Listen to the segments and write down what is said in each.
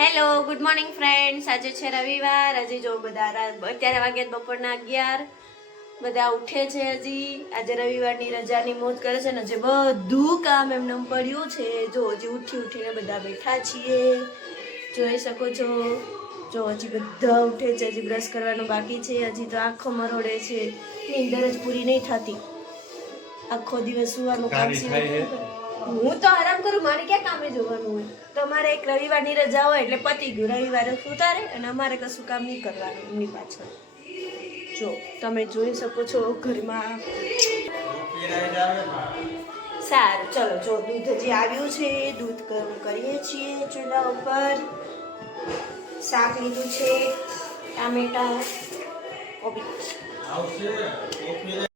Hello good morning friends, આજે છે રવિવાર. આજે જો બધા અત્યારે વાગ્યા બપોરના 11. બધા ઉઠે છે. હજી આજે રવિવારની રજાની મોજ કરે છે ને. જે બધું કામ એમને પડ્યું છે, જો હજી ઉઠીને બધા બેઠા છીએ, જોઈ શકો છો. જો હજી બધા ઉઠે છે, હજી બ્રશ કરવાનું બાકી છે. હજી તો આંખો મરોડે છે, નીંદર જ પૂરી નહીં થતી. આખો દિવસ સુવાનું કામ સિવાય હું તો આરામ કરું, મારે ક્યાં કામે જોવાનું હોય. તમારે એક રવિવારની રજા હોય એટલે પતી ગયું. રવિવારે ઉતારે અને અમારે કશું કામ નહીં કરવાનું એમની પાછળ. જો તમે જોઈ શકો છો ઘરમાં. સારું ચલો, જો દૂધ હજી આવ્યું છે, દૂધ ગરમ કરીએ છીએ ચૂલા ઉપર. શાક લીધું છે, ટામેટા.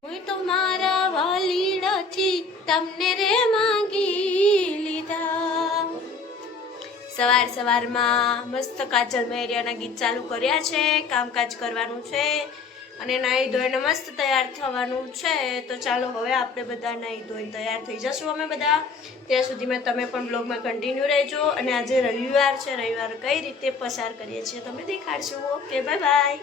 હું તો મારા વાલીડાથી તમને રે માંગી લીધા. સવારમાં મસ્ત કાજલ મેરિયાના ગીત ચાલુ કર્યા છે. કામકાજ કરવાનું છે અને નાહી ધોઈને મસ્ત તૈયાર થવાનું છે. તો ચાલો હવે આપણે બધા નાહી ધોઈને તૈયાર થઈ જશું અમે બધા. ત્યાં સુધીમાં તમે પણ બ્લોગમાં કન્ટિન્યુ રહેજો. અને આજે રવિવાર છે, રવિવાર કઈ રીતે પસાર કરીએ છીએ તમે દેખાડશું. Okay, bye bye.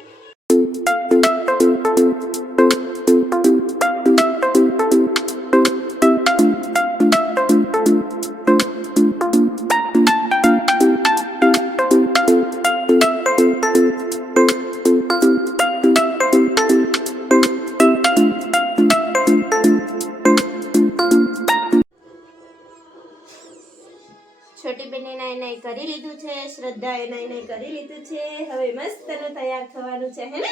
છોટી બેને નાઈ કરી લીધું છે, શ્રદ્ધાએ નાઈ કરી લીધું છે. હવે મસ્ત તૈયાર થવાનું છે, હે ને?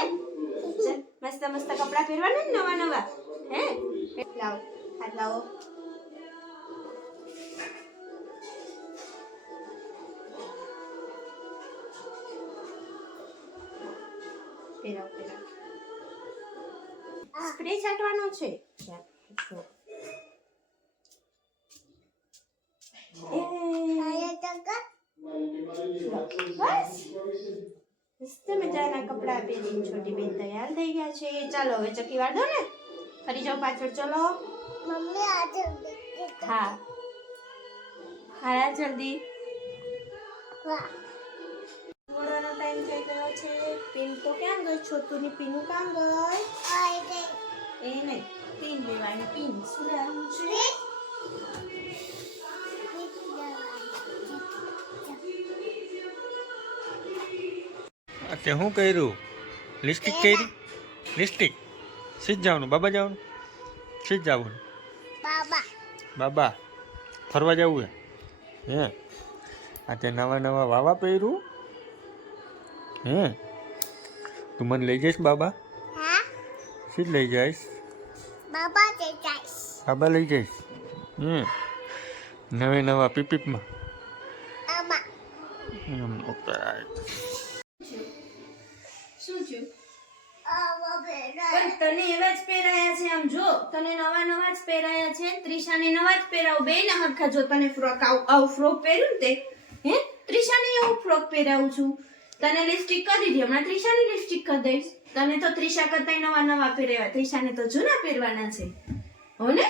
મસ્ત કપડા પહેરવાના ને નવા હે. લાવો, હાથ લાવો. પહેરાવ. સ્પ્રે છાંટવાનો છે. મસ્ત મજાના કપડા પહેરીને છોટી બેન તૈયાર થઈ ગયા છે. ચાલો હવે ચક્કી વાર દો ને. ફરી જાઓ પાછળ. ચલો મમ્મી આ જલ્દી. હા જલ્દી. મોડવાનો ટાઈમ થઈ ગયો છે. પિન તો ક્યાં ગઈ? છોટુની પીનું કામ ગઈ? એ નહીં, પિન લેવાની. પિન સુરાનું છે. તે શું કર્યું? લિપસ્ટિક કરી? લિપસ્ટિક સીધ જવાનું? બાબા જવાનું? સીધ જવાનું? બાબા ફરવા જવું હે? આ તે નવા વાવા પહેર્યું હે? તું મને લઈ જઈશ બાબા? સીધ લઈ જઈશ? બાબા લઈ જઈશ. નવા પીપીપમાં. ઓકે. શું થયું? તને એવા જ પહેરાયા છે. આમ જો, તને નવા જ પહેરાયા છે. ત્રિશાને નવા જ પહેરાવું. બે ના હરખા. જો તને ફ્રોક આવું ફ્રોક પહેર્યું ને તે, હે? ત્રિશાને એવું ફ્રોક પહેરાવું છું. તને લિપસ્ટિક કરી દીધી, હમણાં ત્રિશાની લિપસ્ટિક કરી દઈશ. તને તો ત્રિશા કરતા નવા પહેરાવ્યા. ત્રિશાને તો જૂના પહેરવાના છે, હો ને?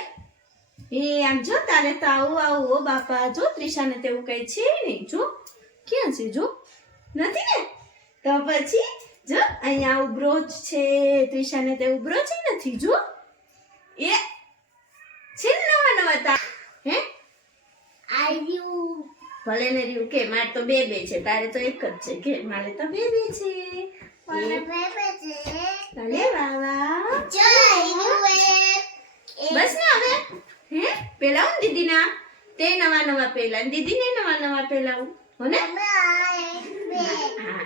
એ આમ જો, તારે તો આવું ઓ બાપા. જો ત્રિશાને તેવું કઈ છે નહીં. જો ક્યાં છે? જો નથી ને? તો પછી જો અહીંયા ઉબ્રોચ છે. ત્રિશાને તે ઉબ્રોચ નથી. જો એ છે નવા તા, હે? આવ્યું ભલે ને રહ્યું કે મારે તો બે છે, તારે તો એક જ છે. કે મારે તો બે છે. ભલે વાવા. બસ ને હવે, હે? પેલાવું ને દીદી ના. તે નવા પેલા દીદી ને નવા પેલાવું, હો ને? હા.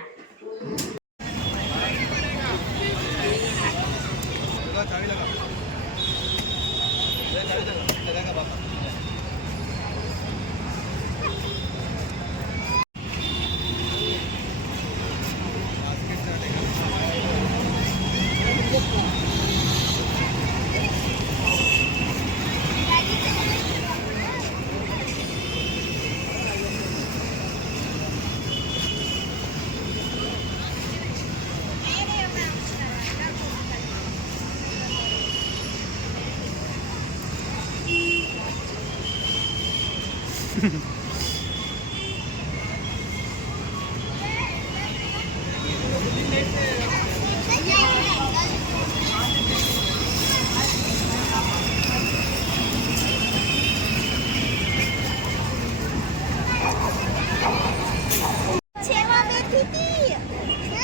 શેમાં બેઠી હતી?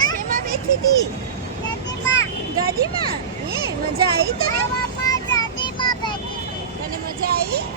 શેમાં બેઠી હતી? ગાડીમાં. એ મજા આવી તને? તને મજા આવી?